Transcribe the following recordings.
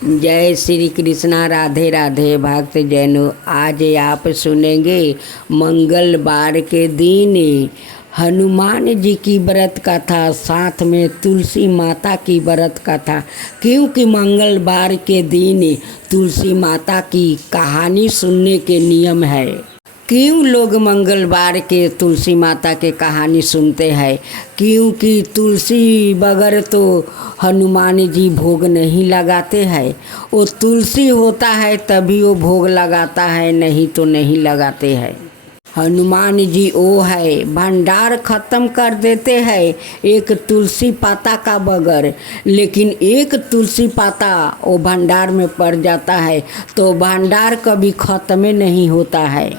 जय श्री कृष्णा। राधे राधे भक्त जैनो। आज आप सुनेंगे मंगलवार के दिन हनुमान जी की व्रत कथा, साथ में तुलसी माता की व्रत कथा। क्योंकि मंगलवार के दिन तुलसी माता की कहानी सुनने के नियम है। क्यों लोग मंगलवार के तुलसी माता के कहानी सुनते हैं? क्योंकि तुलसी बगैर तो हनुमान जी भोग नहीं लगाते हैं। वो तुलसी होता है तभी वो भोग लगाता है, नहीं तो नहीं लगाते हैं। हनुमान जी वो है भंडार खत्म कर देते हैं एक तुलसी पाता का बगैर, लेकिन एक तुलसी पाता वो भंडार में पड़ जाता है तो भंडार कभी खत्म नहीं होता है।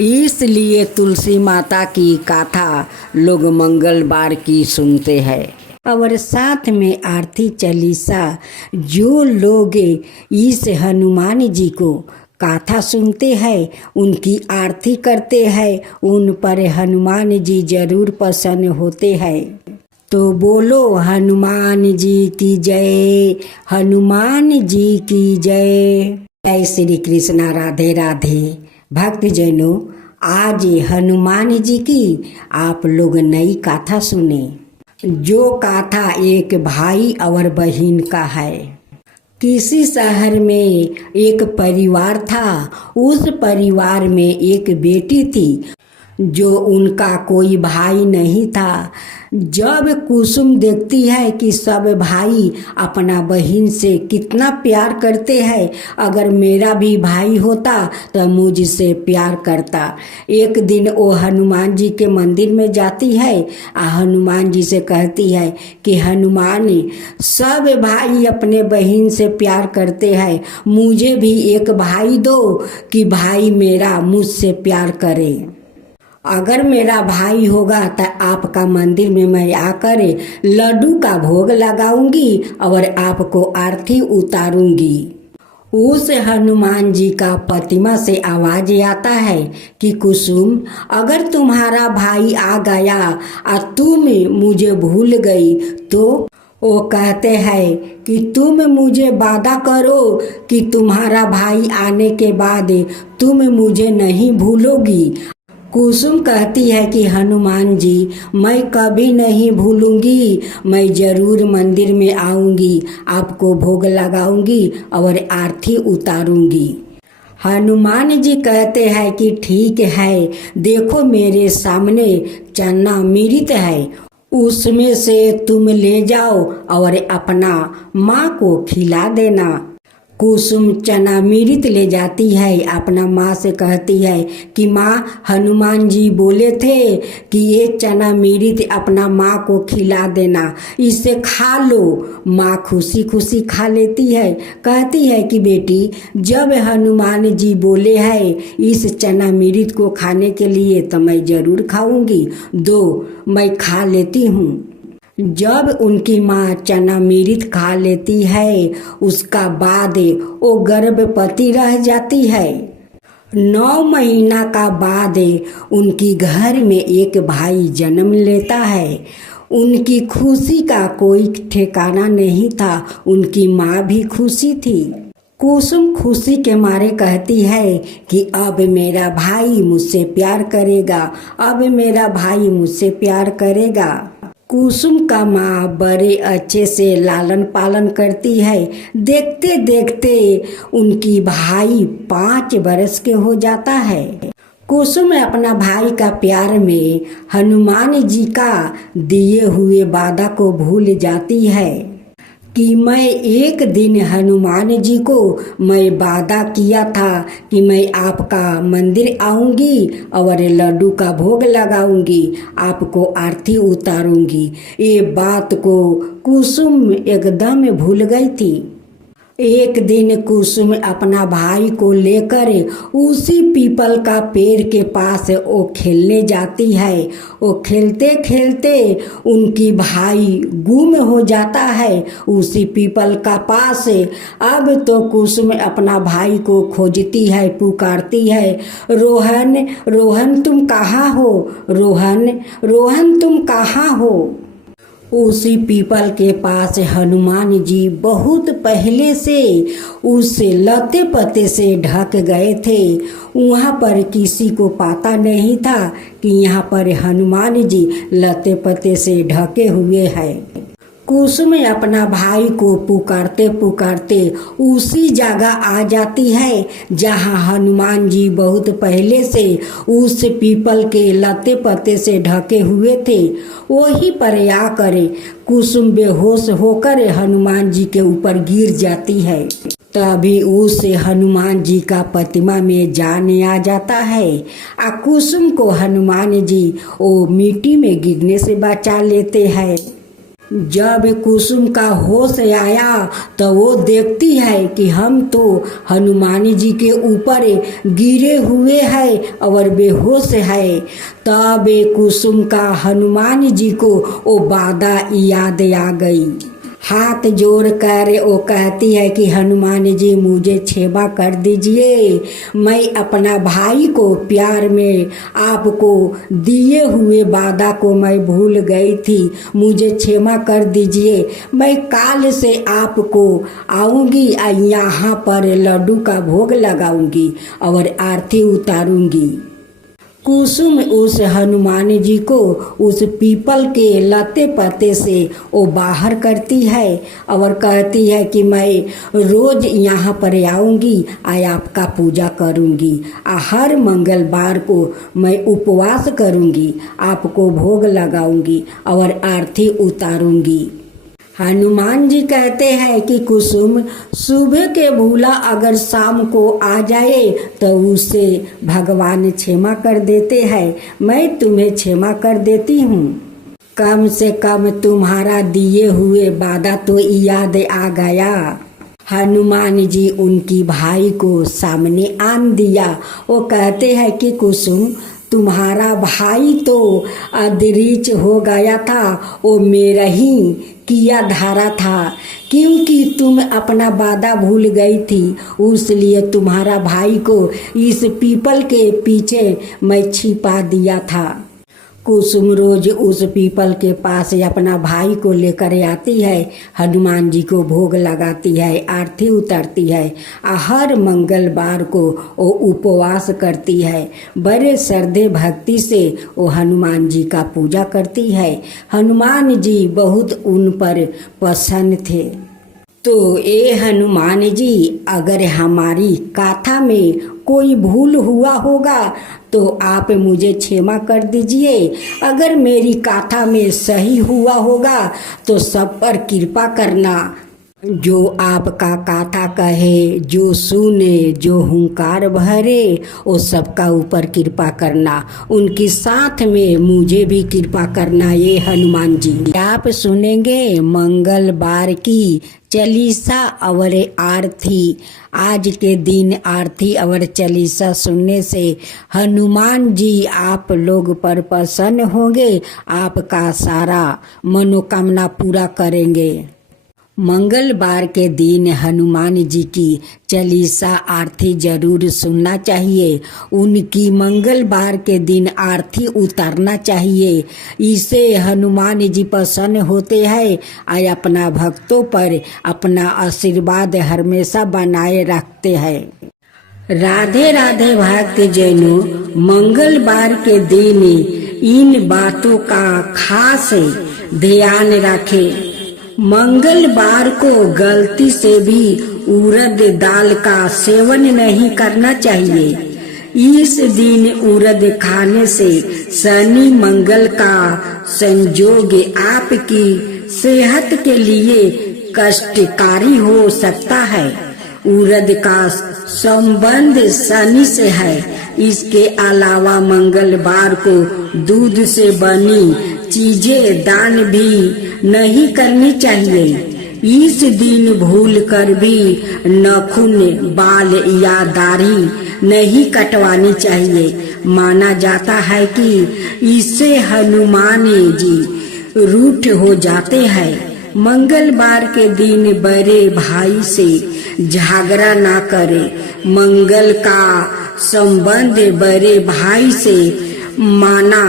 इसलिए तुलसी माता की कथा लोग मंगलवार की सुनते हैं। और साथ में आरती चालीसा। जो लोग इस हनुमान जी को कथा सुनते हैं, उनकी आरती करते हैं, उन पर हनुमान जी जरूर प्रसन्न होते हैं। तो बोलो हनुमान जी की जय, हनुमान जी की जय। जय श्री कृष्णा। राधे राधे भक्त जैनो। आज हनुमान जी की आप लोग नई कथा सुने। जो कथा एक भाई और बहन का है। किसी शहर में एक परिवार था। उस परिवार में एक बेटी थी जो उनका कोई भाई नहीं था। जब कुसुम देखती है कि सब भाई अपना बहन से कितना प्यार करते हैं, अगर मेरा भी भाई होता तो मुझसे प्यार करता। एक दिन वो हनुमान जी के मंदिर में जाती है और हनुमान जी से कहती है कि हनुमान, सब भाई अपने बहन से प्यार करते हैं, मुझे भी एक भाई दो कि भाई मेरा मुझसे प्यार करे। अगर मेरा भाई होगा तो आपका मंदिर में मैं आकर लड्डू का भोग लगाऊंगी और आपको आरती उतारूंगी। उस हनुमान जी का प्रतिमा से आवाज आता है कि कुसुम, अगर तुम्हारा भाई आ गया और तुम मुझे भूल गई तो वो कहते हैं कि तुम मुझे वादा करो कि तुम्हारा भाई आने के बाद तुम मुझे नहीं भूलोगी। कुसुम कहती है कि हनुमान जी, मैं कभी नहीं भूलूंगी, मैं जरूर मंदिर में आऊंगी, आपको भोग लगाऊंगी और आरती उतारूंगी। हनुमान जी कहते हैं कि ठीक है, देखो मेरे सामने चना मिर्च है, उसमें से तुम ले जाओ और अपना माँ को खिला देना। कुसुम चना मिर्च ले जाती है, अपना माँ से कहती है कि माँ, हनुमान जी बोले थे कि ये चना मिर्च अपना माँ को खिला देना, इसे खा लो। माँ खुशी खुशी खा लेती है। कहती है कि बेटी, जब हनुमान जी बोले हैं इस चना मिर्च को खाने के लिए तो मैं ज़रूर खाऊंगी, दो मैं खा लेती हूँ। जब उनकी माँ चना मिर्च खा लेती है, उसका बाद वो गर्भवती रह जाती है। 9 महीना का बाद उनकी घर में एक भाई जन्म लेता है। उनकी खुशी का कोई ठिकाना नहीं था। उनकी माँ भी खुशी थी। कुसुम खुशी के मारे कहती है कि अब मेरा भाई मुझसे प्यार करेगा, अब मेरा भाई मुझसे प्यार करेगा। कुसुम का माँ बड़े अच्छे से लालन पालन करती है। देखते देखते उनकी भाई 5 बरस के हो जाता है। कुसुम अपना भाई का प्यार में हनुमान जी का दिए हुए वादा को भूल जाती है कि मैं एक दिन हनुमान जी को मैं वादा किया था कि मैं आपका मंदिर आऊंगी और लड्डू का भोग लगाऊंगी, आपको आरती उतारूंगी। ये बात को कुसुम एकदम भूल गई थी। एक दिन कुसुम अपना भाई को लेकर उसी पीपल का पेड़ के पास वो खेलने जाती है। वो खेलते खेलते उनकी भाई गुम हो जाता है उसी पीपल का पास। अब तो कुसुम अपना भाई को खोजती है, पुकारती है, रोहन रोहन तुम कहाँ हो, रोहन रोहन तुम कहाँ हो। उसी पीपल के पास हनुमान जी बहुत पहले से उस लते पते से ढक गए थे। वहाँ पर किसी को पता नहीं था कि यहाँ पर हनुमान जी लते पते से ढके हुए हैं। कुसुम अपना भाई को पुकारते पुकारते उसी जगह आ जाती है जहाँ हनुमान जी बहुत पहले से उस पीपल के लते पते से ढके हुए थे। वही पर आकर कुसुम बेहोश होकर हनुमान जी के ऊपर गिर जाती है। तभी उस हनुमान जी का प्रतिमा में जान आ जाता है। कुसुम को हनुमान जी वो मिट्टी में गिरने से बचा लेते हैं। जब कुसुम का होश आया तो वो देखती है कि हम तो हनुमान जी के ऊपर गिरे हुए हैं और बेहोश है। तब कुसुम का हनुमान जी को वो वादा याद आ गई। हाथ जोड़ कर वो कहती है कि हनुमान जी मुझे क्षमा कर दीजिए, मैं अपना भाई को प्यार में आपको दिए हुए वादा को मैं भूल गई थी, मुझे क्षमा कर दीजिए। मैं काल से आपको आऊँगी, यहाँ पर लड्डू का भोग लगाऊंगी और आरती उतारूंगी। कुसुम उस हनुमान जी को उस पीपल के लते पते से वो बाहर करती है और कहती है कि मैं रोज यहाँ पर आऊँगी, आपका पूजा करूँगी, हर मंगलवार को मैं उपवास करूँगी, आपको भोग लगाऊँगी और आरती उतारूँगी। हनुमान जी कहते हैं कि कुसुम सुबह के भूला अगर शाम को आ जाए तो उसे भगवान क्षमा कर देते हैं, मैं तुम्हें क्षमा कर देती हूँ। कम से कम तुम्हारा दिए हुए वादा तो याद आ गया। हनुमान जी उनकी भाई को सामने आन दिया। वो कहते हैं कि कुसुम तुम्हारा भाई तो अदृच हो गया था, वो मेरा ही किया धारा था, क्योंकि तुम अपना वादा भूल गई थी, इसलिए तुम्हारा भाई को इस पीपल के पीछे मैं छिपा दिया था। कुसुम रोज उस पीपल के पास अपना भाई को लेकर आती है, हनुमान जी को भोग लगाती है, आरती उतारती है, हर मंगलवार को वो उपवास करती है, बड़े श्रद्धे भक्ति से वो हनुमान जी का पूजा करती है। हनुमान जी बहुत उन पर प्रसन्न थे। तो ये हनुमान जी, अगर हमारी गाथा में कोई भूल हुआ होगा तो आप मुझे क्षमा कर दीजिए, अगर मेरी गाथा में सही हुआ होगा तो सब पर कृपा करना। जो आपका गाथा कहे, जो सुने, जो हुंकार भरे, वो सबका ऊपर कृपा करना, उनके साथ में मुझे भी कृपा करना। ये हनुमान जी आप सुनेंगे मंगलवार की चालीसा और आरती। आज के दिन आरती और चालीसा सुनने से हनुमान जी आप लोग पर प्रसन्न होंगे, आपका सारा मनोकामना पूरा करेंगे। मंगलवार के दिन हनुमान जी की चालीसा आरती जरूर सुनना चाहिए, उनकी मंगलवार के दिन आरती उतारना चाहिए। इससे हनुमान जी प्रसन्न होते हैं और अपना भक्तों पर अपना आशीर्वाद हमेशा बनाए रखते हैं। राधे राधे भक्त जनों, मंगलवार के दिन इन बातों का खास ध्यान रखें। मंगलवार को गलती से भी उड़द दाल का सेवन नहीं करना चाहिए। इस दिन उड़द खाने से शनि मंगल का संयोग आपकी सेहत के लिए कष्टकारी हो सकता है। उड़द का संबंध शनि से है। इसके अलावा मंगलवार को दूध से बनी चीजें दान भी नहीं करनी चाहिए। इस दिन भूल कर भी नाखून, बाल या दाढ़ी नहीं कटवानी चाहिए। माना जाता है कि इससे हनुमान जी रूठ हो जाते हैं। मंगलवार के दिन बड़े भाई से झगड़ा ना करे। मंगल का संबंध बड़े भाई से माना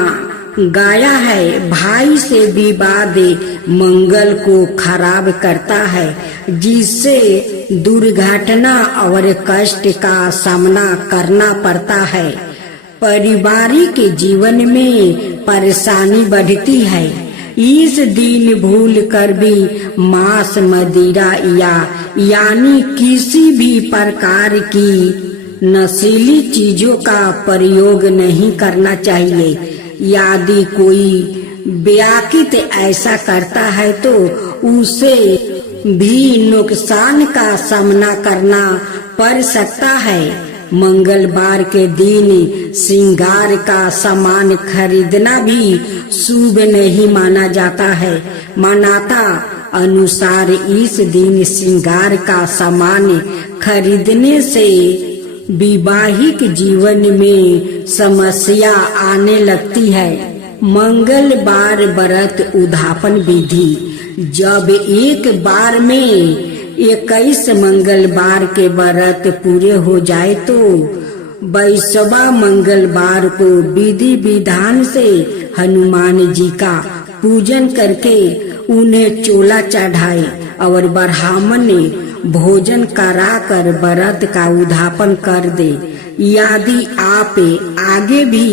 गाया है, भाई से विवाद मंगल को खराब करता है, जिससे दुर्घटना और कष्ट का सामना करना पड़ता है। पारिवारिक जीवन में परेशानी बढ़ती है। इस दिन भूल कर भी मांस मदिरा यानी किसी भी प्रकार की नशीली चीजों का प्रयोग नहीं करना चाहिए। यदि कोई व्यक्ति ऐसा करता है तो उसे भी नुकसान का सामना करना पड़ सकता है। मंगलवार के दिन श्रृंगार का सामान खरीदना भी शुभ नहीं माना जाता है। मान्यता अनुसार इस दिन श्रृंगार का सामान खरीदने से वैवाहिक जीवन में समस्या आने लगती है। मंगलवार व्रत उद्यापन विधि। जब एक बार में 21 मंगलवार के व्रत पूरे हो जाए तो 22वां मंगलवार को विधि विधान से हनुमान जी का पूजन करके उन्हें चोला चढ़ाए और ब्राह्मण भोजन कराकर व्रत का उद्यापन कर दे। यदि आप आगे भी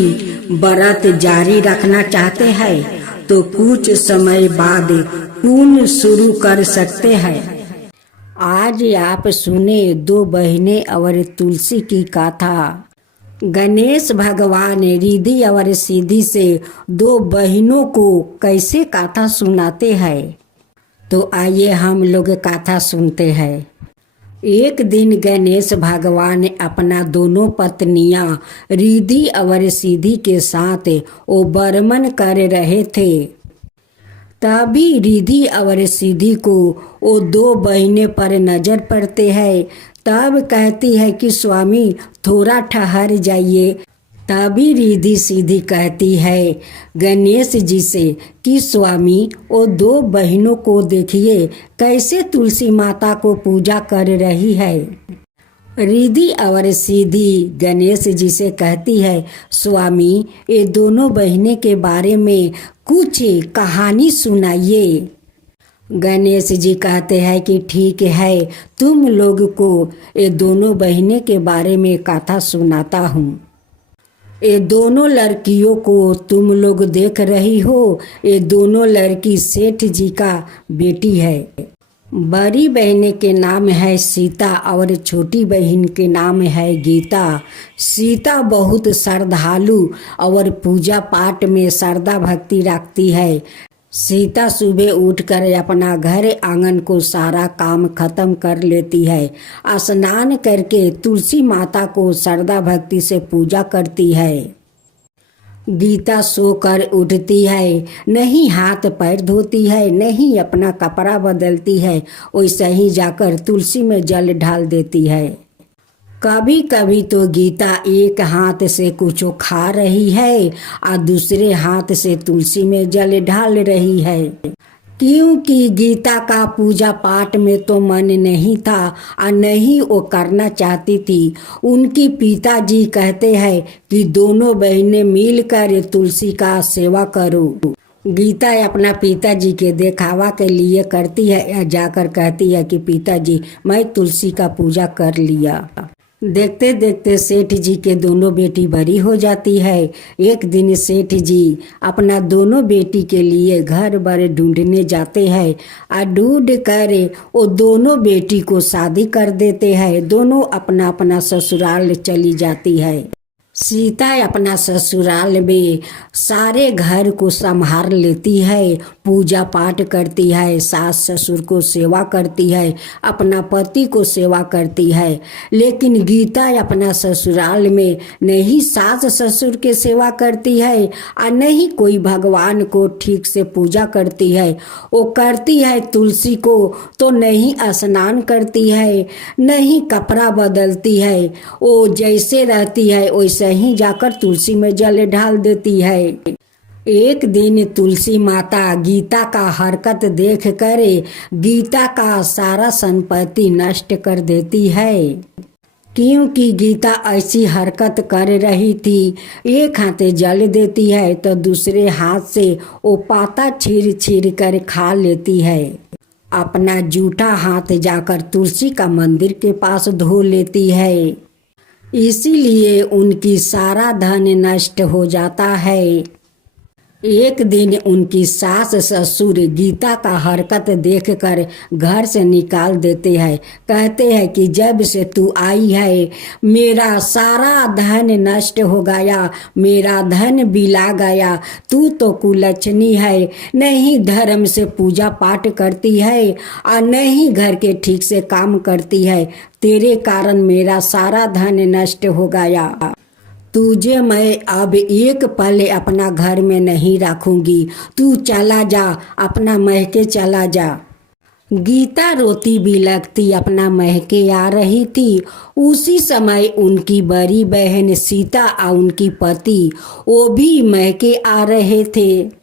व्रत जारी रखना चाहते हैं तो कुछ समय बाद पुण्य शुरू कर सकते हैं। आज आप सुने दो बहनें और तुलसी की कथा। गणेश भगवान रिद्धि और सिद्धि से दो बहनों को कैसे कथा सुनाते हैं, तो आइए हम लोग कथा सुनते हैं। एक दिन गणेश भगवान अपना दोनों पत्नियां रिद्धि और सिद्धि के साथ ओबरमन कर रहे थे। तभी रिद्धि और सिद्धि को वो दो बहनें पर नजर पड़ते हैं। तब कहती है कि स्वामी थोड़ा ठहर जाइए। तभी रिद्धि सिद्धि कहती है गणेश जी से कि स्वामी वो दो बहनों को देखिए कैसे तुलसी माता को पूजा कर रही है। रिद्धि और सिद्धि गणेश जी से कहती है स्वामी ये दोनों बहनें के बारे में कुछ कहानी सुनाइए। गणेश जी कहते हैं कि ठीक है, तुम लोग को ये दोनों बहनें के बारे में कथा सुनाता हूँ। ये दोनों लड़कियों को तुम लोग देख रही हो, ये दोनों लड़की सेठ जी का बेटी है। बड़ी बहन के नाम है सीता और छोटी बहन के नाम है गीता। सीता बहुत श्रद्धालु और पूजा पाठ में श्रद्धा भक्ति रखती है। सीता सुबह उठकर अपना घर आंगन को सारा काम खत्म कर लेती है। स्नान करके तुलसी माता को श्रद्धा भक्ति से पूजा करती है। गीता सोकर उठती है, नहीं हाथ पैर धोती है, नहीं अपना कपड़ा बदलती है, वैसे ही जाकर तुलसी में जल ढाल देती है। कभी कभी तो गीता एक हाथ से कुछ खा रही है और दूसरे हाथ से तुलसी में जल ढाल रही है, क्योंकि गीता का पूजा पाठ में तो मन नहीं था और नहीं वो करना चाहती थी। उनकी पिताजी कहते हैं कि दोनों बहनें मिलकर तुलसी का सेवा करो। गीता अपना पिताजी के दिखावा के लिए करती है या जाकर कहती है कि पिताजी मैं तुलसी का पूजा कर लिया। देखते देखते सेठ जी के दोनों बेटी बड़ी हो जाती है। एक दिन सेठ जी अपना दोनों बेटी के लिए घर बार ढूंढने जाते हैं और ढूंढ कर वो दोनों बेटी को शादी कर देते हैं। दोनों अपना अपना ससुराल चली जाती है। सीता अपना ससुराल में सारे घर को संभाल लेती है, पूजा पाठ करती है, सास ससुर को सेवा करती है, अपना पति को सेवा करती है। लेकिन गीता अपना ससुराल में नहीं सास ससुर के सेवा करती है और नहीं कोई भगवान को ठीक से पूजा करती है। वो करती है तुलसी को तो नहीं स्नान करती है, नहीं कपड़ा बदलती है। वो जैसे रहती है वैसे ही जाकर तुलसी में जल ढाल देती है। एक दिन तुलसी माता गीता का हरकत देख कर गीता का सारा संपत्ति नष्ट कर देती है। क्योंकि गीता ऐसी हरकत कर रही थी। एक हाथ जल देती है तो दूसरे हाथ से वो पाता छीर छीर कर खा लेती है। अपना जूठा हाथ जाकर तुलसी का मंदिर के पास धो लेती है। इसीलिए उनकी सारा धन नष्ट हो जाता है। एक दिन उनकी सास ससुर गीता का हरकत देखकर घर से निकाल देते हैं। कहते हैं कि जब से तू आई है मेरा सारा धन नष्ट हो गया, मेरा धन बिला गया। तू तो कुलच्छनी है, नहीं धर्म से पूजा पाठ करती है और नहीं घर के ठीक से काम करती है। तेरे कारण मेरा सारा धन नष्ट हो गया। तुझे मैं अब एक पल अपना घर में नहीं रखूंगी। तू चला जा, अपना महके चला जा। गीता रोती बिलखती अपना महके आ रही थी। उसी समय उनकी बड़ी बहन सीता और उनकी पति वो भी महके आ रहे थे।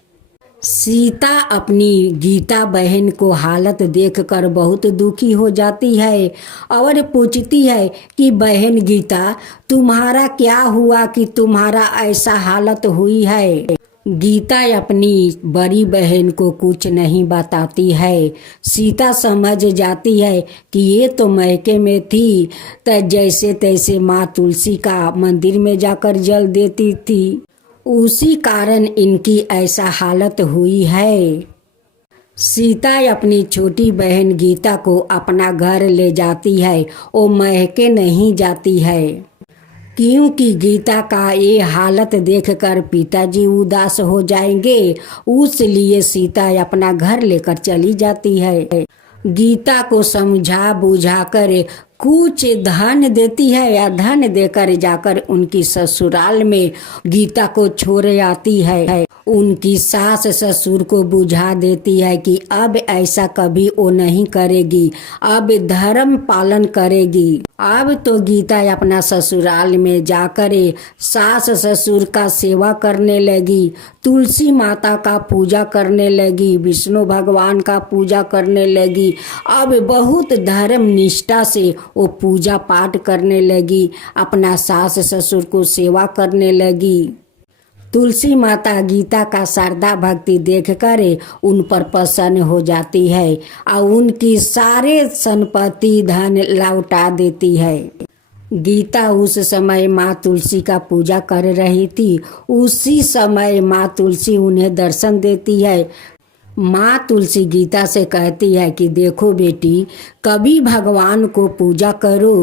सीता अपनी गीता बहन को हालत देखकर बहुत दुखी हो जाती है और पूछती है कि बहन गीता, तुम्हारा क्या हुआ कि तुम्हारा ऐसा हालत हुई है। गीता अपनी बड़ी बहन को कुछ नहीं बताती है। सीता समझ जाती है कि ये तो मैके में थी तो जैसे तैसे माँ तुलसी का मंदिर में जाकर जल देती थी, उसी कारण इनकी ऐसा हालत हुई है। सीता अपनी छोटी बहन गीता को अपना घर ले जाती है। वो महके नहीं जाती है क्योंकि गीता का ये हालत देखकर पिताजी उदास हो जाएंगे। उसलिए सीता अपना घर लेकर चली जाती है। गीता को समझा बुझाकर कुछ धन देती है या धन देकर जाकर उनकी ससुराल में गीता को छोड़ आती है। उनकी सास ससुर को बुझा देती है कि अब ऐसा कभी वो नहीं करेगी, अब धर्म पालन करेगी। अब तो गीता अपना ससुराल में जाकर सास ससुर का सेवा करने लगी, तुलसी माता का पूजा करने लगी, विष्णु भगवान का पूजा करने लगी। अब बहुत धर्म निष्ठा से वो पूजा पाठ करने लगी, अपना सास ससुर को सेवा करने लगी। तुलसी माता गीता का श्रद्धा भक्ति देखकर उन पर प्रसन्न हो जाती है और उनकी सारे संपत्ति धन लौटा देती है। गीता उस समय माँ तुलसी का पूजा कर रही थी। उसी समय माँ तुलसी उन्हें दर्शन देती है। माँ तुलसी गीता से कहती है कि देखो बेटी, कभी भगवान को पूजा करो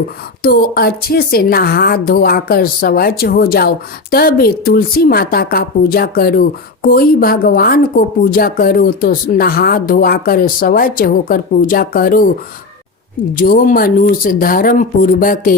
तो अच्छे से नहा धोआकर स्वच्छ हो जाओ, तब तुलसी माता का पूजा करो। कोई भगवान को पूजा करो तो नहा धोआकर स्वच्छ होकर पूजा करो। जो मनुष्य धर्म पूर्वक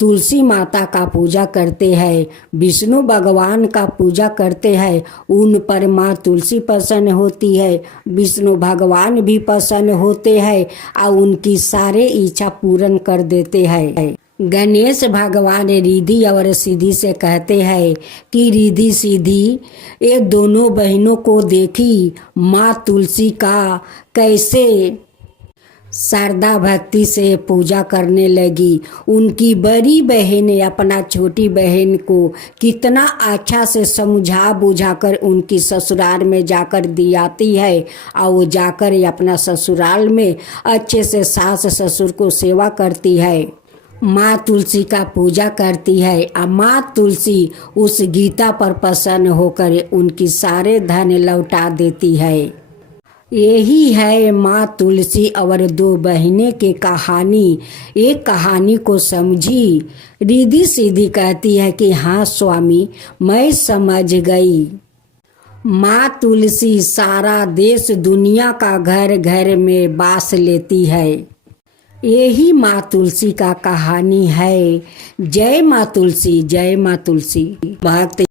तुलसी माता का पूजा करते हैं, विष्णु भगवान का पूजा करते हैं, उन पर माँ तुलसी प्रसन्न होती है, विष्णु भगवान भी प्रसन्न होते हैं और उनकी सारे इच्छा पूर्ण कर देते हैं। गणेश भगवान रिद्धि और सिद्धि से कहते हैं कि रिद्धि सिद्धि ये दोनों बहनों को देखी माँ तुलसी का कैसे श्रद्धा भक्ति से पूजा करने लगी। उनकी बड़ी बहन अपना छोटी बहन को कितना अच्छा से समझा बुझाकर उनकी ससुराल में जाकर दियाती है और वो जाकर अपना ससुराल में अच्छे से सास ससुर को सेवा करती है, माँ तुलसी का पूजा करती है। और माँ तुलसी उस गीता पर प्रसन्न होकर उनकी सारे धन लौटा देती है। यही है माँ तुलसी और दो बहनें की कहानी। एक कहानी को समझी। रिद्धि सिद्धि कहती है कि हाँ स्वामी, मैं समझ गई। माँ तुलसी सारा देश दुनिया का घर घर में बास लेती है। यही माँ तुलसी का कहानी है। जय माँ तुलसी, जय माँ तुलसी। भक्त